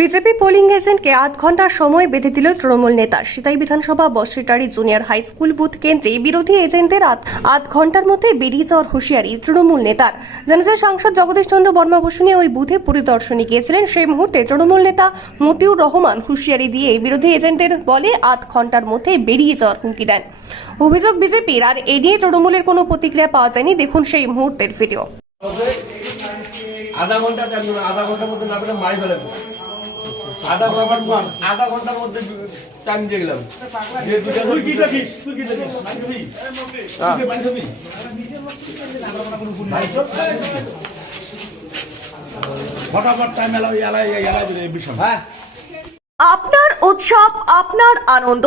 BJP polling এজেন্টকে আধ ঘণ্টার সময় বেঁধে দিল তৃণমূল নেতা। সিতাই বিধানসভা বসিটারি জুনিয়র হাই স্কুল বুথ কেন্দ্রে বিরোধী এজেন্টদের আধ ঘণ্টার মধ্যে বেরিয়ে যাওয়ার হুঁশিয়ারি তৃণমূল নেতার। জানা যায় সাংসদ জগদীশ চন্দ্র বর্মা বসু ওই বুথে পরিদর্শনে গিয়েছিলেন। সেই মুহূর্তে তৃণমূল নেতা মতিউর রহমান হুঁশিয়ারি দিয়ে বিরোধী এজেন্টদের বলে আধ ঘণ্টার মধ্যে বেরিয়ে যাওয়ার হুমকি দেন। অভিযোগ বিজেপির, আর এ নিয়ে তৃণমূলের কোনো প্রতিক্রিয়া পাওয়া যায়নি। দেখুন সেই মুহূর্তের ভিডিও আধা ঘণ্টা, আধা ঘণ্টার মধ্যে না পেলে মারি ফেলে। আধা ঘণ্টা আধা ঘণ্টার মধ্যে টাইম দিয়ে গেলাম। তুই কি দেখিস? তুই কি দেখিস? মাইন খাবি তুই কি মাইন খাবি ফটাফট টাইম এলাই এলাই এলাই বিষয়। হ্যাঁ আপনার উৎসব আপনার আনন্দ।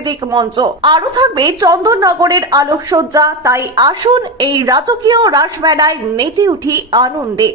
সাংস্কৃতিক মঞ্চ। আরও থাকবে চন্দননগরের আলোকসজ্জা। তাই আসুন এই রাজকীয় রাসমেলায় মেতে উঠি আনন্দে।